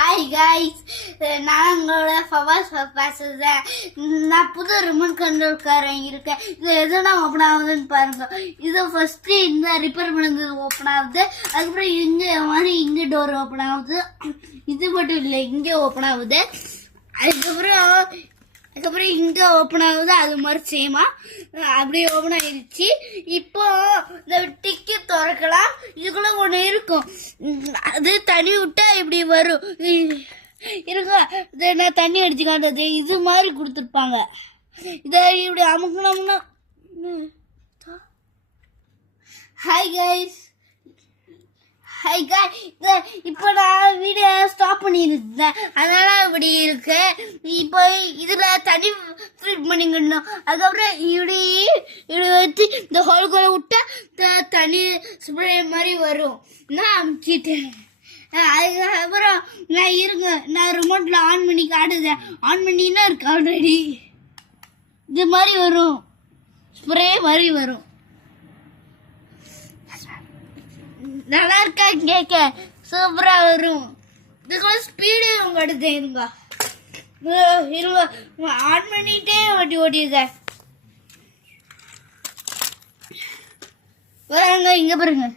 Hi guys, நான் உங்களோட ஃபவாஸ் பேசுறேன். நான் புது ரிமோட் கண்ட்ரோல்காரன் இருக்கேன். இது எதுனா ஓப்பன் ஆகுதுன்னு பாருங்க. இது ஃபர்ஸ்ட் இந்த ரிப்பேர் பண்ணது ஓப்பன் ஆகுது. அதுக்கப்புறம் இங்க மாதிரி இங்க டோர் ஓப்பன் ஆகுது. இது மட்டும் இல்லை, இங்கே ஓப்பன் ஆகுது. அதுக்கப்புறம் இங்க ஓப்பன் ஆகுது. அது மாதிரி சேமா அப்படியே ஓப்பன் ஆயிடுச்சு. இப்போ இந்த டிக்கி திறக்கலாம். இதுக்குள்ள ஒண்ணு இருக்கும், அது தண்ணி விட்டா இப்படி வரும் இருக்கும். நான் தண்ணி அடிச்சு காட்டுறது இது மாதிரி கொடுத்துருப்பாங்க. இதை இப்படி அமுக்கணும்னா ஹாய் கைஸ், இப்போ நான் வீடியோ ஸ்டாப் பண்ணியிருந்தேன், அதனால இப்படி இருக்கு. இப்போ இதுல தண்ணி ஃபில் பண்ணிக்கணும். அதுக்கப்புறம் இப்படி வச்சு இந்த ஹோல்குள்ள விட்டா தண்ணி ஸ்ப்ரே மாதிரி வரும். நான் அமுச்சிட்டேன். அதுக்கப்புறம் நான் ரிமோட்ல ஆன் பண்ணி காட்டுதேன். ஆன் பண்ணினா இருக்கு ஆல்ரெடி. இது மாதிரி வரும், ஸ்ப்ரே மாதிரி வரும். நல்லா இருக்கா கேட்க? சூப்பரா வரும். இதுக்குள்ள ஸ்பீடு கடுது. இருங்க ஆன் பண்ணிட்டே ஓட்டிருக்க பாருங்க. இங்க பாருங்க.